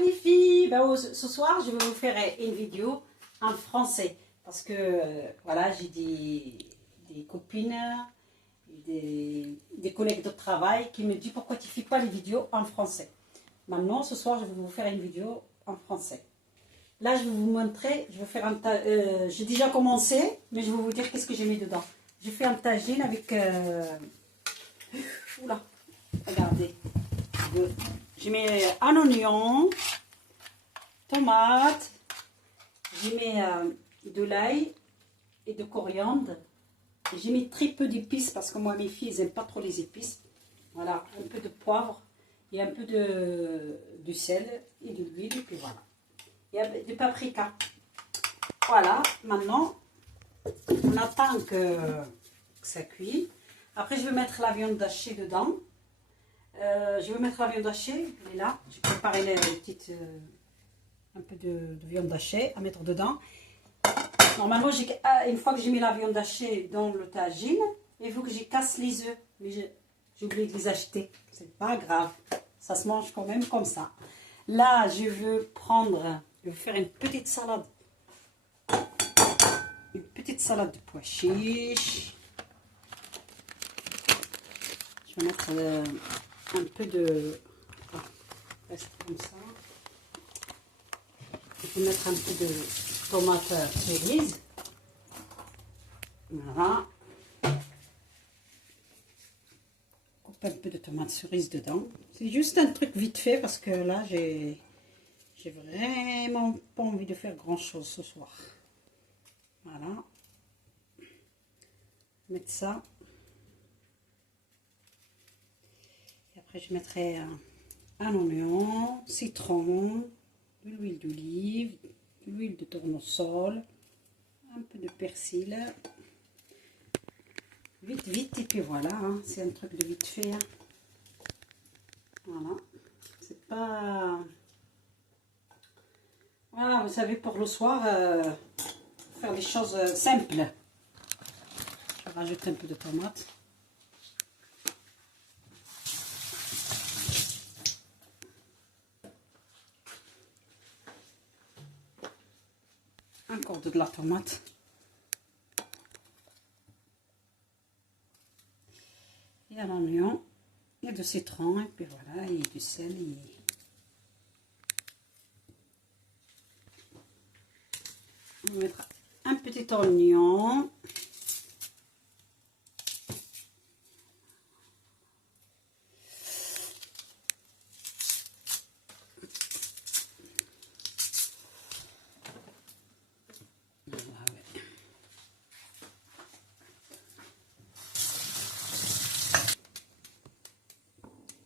les filles, ce soir je vais vous faire une vidéo en français parce que voilà, j'ai des copines, des collègues de travail qui me disent pourquoi tu ne fais pas les vidéos en français. Maintenant ce soir je vais vous faire une vidéo en français. Là je vais vous montrer, je vais faire un j'ai déjà commencé mais je vais vous dire qu'est-ce que j'ai mis dedans. J'ai fait un tagine avec oula, regardez. J'ai mis un oignon, tomate, j'ai mis de l'ail et de coriandre. J'ai mis très peu d'épices parce que moi mes filles elles n'aiment pas trop les épices. Voilà, un peu de poivre et un peu de sel et de l'huile et puis voilà. Et du paprika. Voilà, maintenant on attend que ça cuit. Après je vais mettre la viande hachée dedans. Je vais mettre la viande hachée, elle est là. J'ai préparé un peu de viande hachée à mettre dedans. Normalement, une fois que j'ai mis la viande hachée dans le tagine, il faut que j'y casse les œufs. Mais j'ai oublié de les acheter. C'est pas grave. Ça se mange quand même comme ça. Là, je vais faire une petite salade. Une petite salade de pois chiches. Je vais mettre un peu de... reste comme ça. Je vais mettre un peu de tomate cerise. Voilà. Coupe un peu de tomate cerise dedans. C'est juste un truc vite fait parce que là, j'ai vraiment pas envie de faire grand chose ce soir. Voilà. Mettre ça. Et après, je mettrai un oignon, citron, de l'huile d'olive, de l'huile de tournesol, un peu de persil. Vite, vite, et puis voilà, hein, c'est un truc de vite fait. Hein. Voilà, c'est pas... Voilà, vous savez, pour le soir, faire des choses simples. Je vais rajouter un peu de tomate. Encore de la tomate. Et un oignon. Et du citron. Et puis voilà. Et du sel. On va mettre un petit oignon.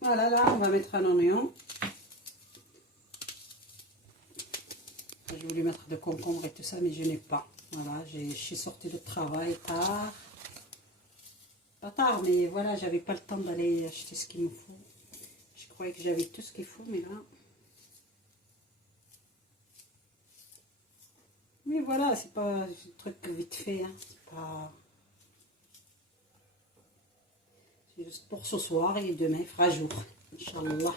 Voilà, là, on va mettre un oignon. Je voulais mettre de concombre et tout ça, mais je n'ai pas. Voilà, je suis sortie de travail tard. Pas tard, mais voilà, j'avais pas le temps d'aller acheter ce qu'il me faut. Je croyais que j'avais tout ce qu'il faut, mais là... Mais voilà, c'est pas un truc vite fait. Hein. C'est juste pour ce soir et demain, il fera jour. Inch'Allah.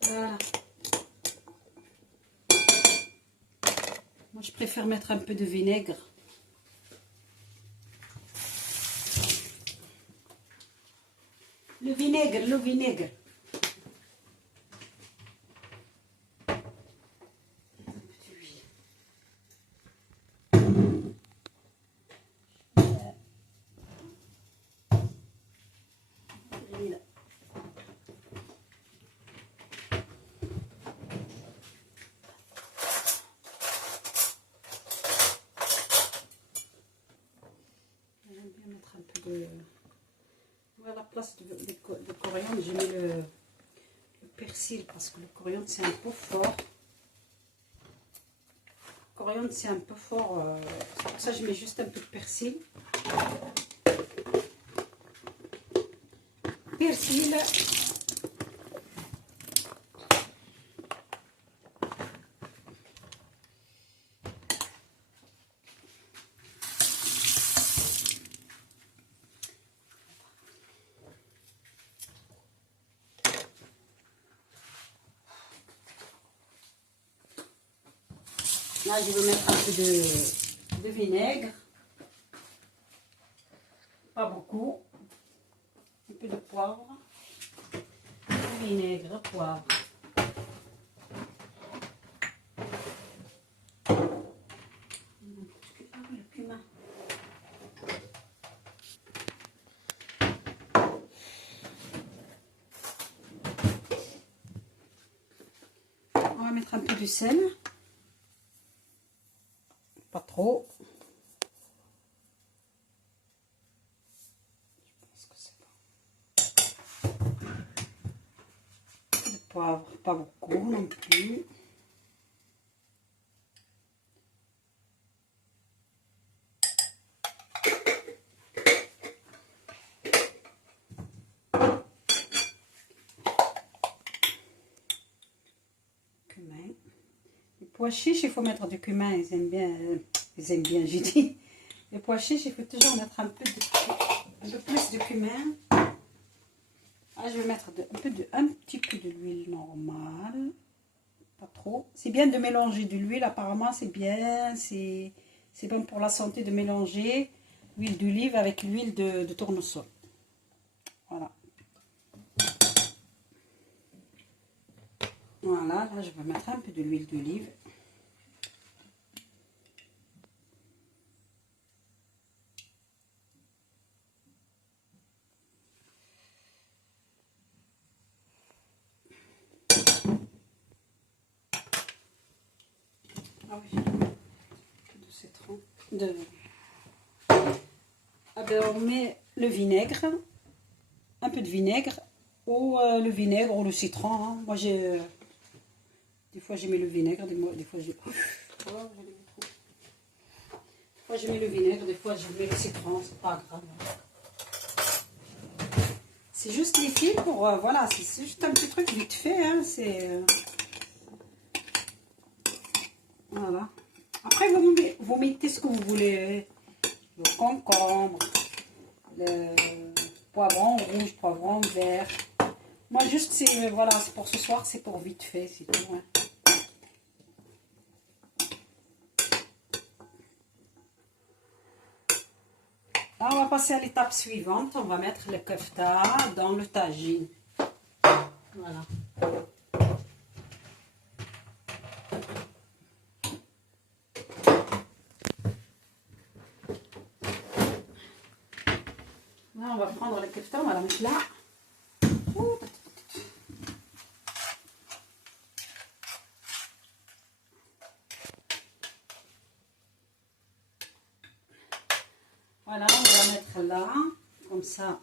Voilà. Moi, je préfère mettre un peu de vinaigre. Le vinaigre, le vinaigre. Mettre un peu de... À la place de coriandre, j'ai mis le persil parce que le coriandre c'est un peu fort. Le coriandre c'est un peu fort, c'est pour ça que je mets juste un peu de persil. Persil. Là, je vais mettre un peu de vinaigre. Pas beaucoup. Un peu de poivre. Vinaigre, poivre. Le cumin. On va mettre un peu de sel. Pas trop. Je pense que c'est bon. Le poivre, pas beaucoup non plus. Cumin. Les pois chiches, il faut mettre du cumin. Ils aiment bien, j'ai dit. Les pois chiches, il faut toujours mettre un peu plus de cumin. Ah, je vais mettre un petit peu de l'huile normale. Pas trop. C'est bien de mélanger de l'huile. Apparemment, c'est bien. C'est bon pour la santé de mélanger l'huile d'olive avec l'huile de tournesol. Voilà. Voilà, là, je vais mettre un peu de l'huile d'olive. Ah oui, de citron. Ah ben, on met le vinaigre, un peu de vinaigre, ou le vinaigre ou le citron. Hein. Moi, des fois, j'ai mis le vinaigre, des fois, j'ai... Des fois, je mets le vinaigre, des fois, je mets le citron, c'est pas grave. C'est juste les fils pour... voilà, c'est juste un petit truc vite fait, hein, c'est... voilà. Après, vous mettez ce que vous voulez. Le concombre, le poivron rouge, poivron vert. Moi, juste, c'est voilà, c'est pour ce soir, c'est pour vite fait, c'est tout. Hein. Là, on va passer à l'étape suivante. On va mettre le kefta dans le tagine. Voilà. Là, on va prendre le kefta, on va la mettre là. Voilà, on va la mettre là, comme ça.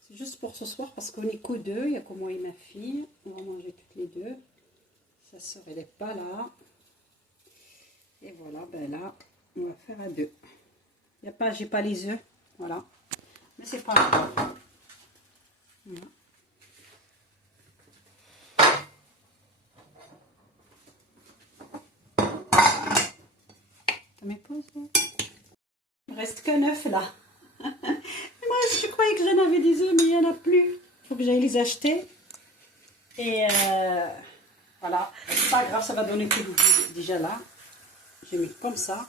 C'est juste pour ce soir parce qu'on est que deux. Il y a que moi et ma fille. On va manger toutes les deux. Sa soeur, elle n'est pas là. Et voilà, ben là, on va faire à deux. Il y a pas, j'ai pas les œufs, voilà. Mais c'est pas grave. Voilà. Ça m'épose, là. Il me reste qu'un œuf là. Moi, je croyais que j'en avais des œufs, mais il n'y en a plus. Il faut que j'aille les acheter. Et voilà. C'est pas grave, ça va donner tout déjà là. J'ai mis comme ça.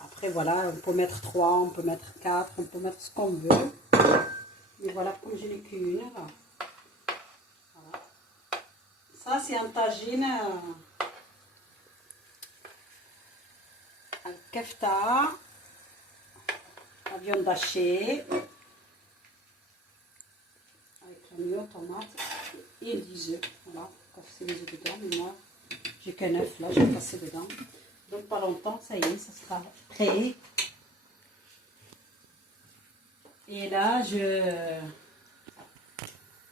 Après, voilà, on peut mettre 3, on peut mettre 4, on peut mettre ce qu'on veut. Et voilà, comme je n'ai qu'une. Voilà. Ça, c'est un tagine al kefta, la viande hachée, avec l'oignon, tomate et 10 œufs. Voilà, casser les œufs dedans. Mais moi, j'ai qu'un œuf là, je vais passer dedans. Donc, pas longtemps, ça y est, ça sera prêt. Et là, je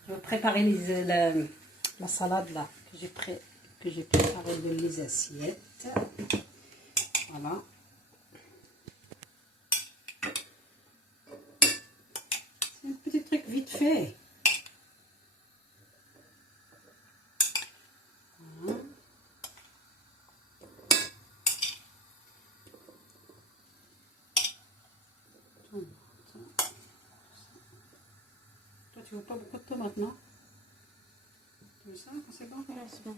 vais préparer la salade là que j'ai préparé dans les assiettes. Voilà. C'est un petit truc vite fait. Voilà. Toi, tu veux pas beaucoup de tomates, non? Comme ça, c'est bon. Voilà, c'est bon.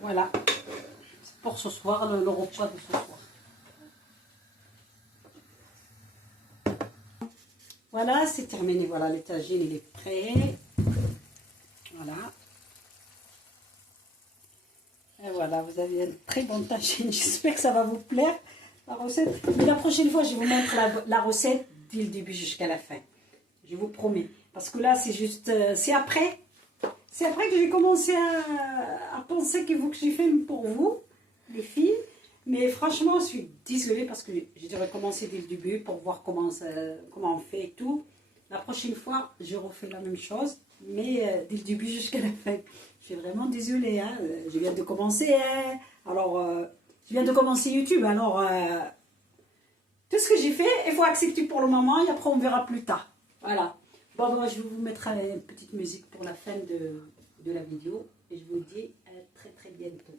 Voilà. C'est pour ce soir, le repas de ce soir. Voilà, c'est terminé. Voilà, le tagine, il est prêt. Voilà. Et voilà, vous avez un très bon tagine. J'espère que ça va vous plaire, la recette. Mais la prochaine fois, je vais vous mettre la recette dès le début jusqu'à la fin. Je vous promets. Parce que là, c'est juste... c'est après. C'est après que j'ai commencé à penser qu'il faut que je filme pour vous, les filles. Mais franchement, je suis désolée parce que j'ai dû recommencer dès le début pour voir comment on fait et tout. La prochaine fois, je refais la même chose, mais dès le début jusqu'à la fin. Je suis vraiment désolée. Hein. Je viens de commencer. Hein. Alors, je viens de commencer YouTube. Alors, tout ce que j'ai fait, il faut accepter pour le moment et après, on verra plus tard. Voilà. Bon, moi, je vais vous mettre une petite musique pour la fin de la vidéo. Et je vous dis à très très bientôt.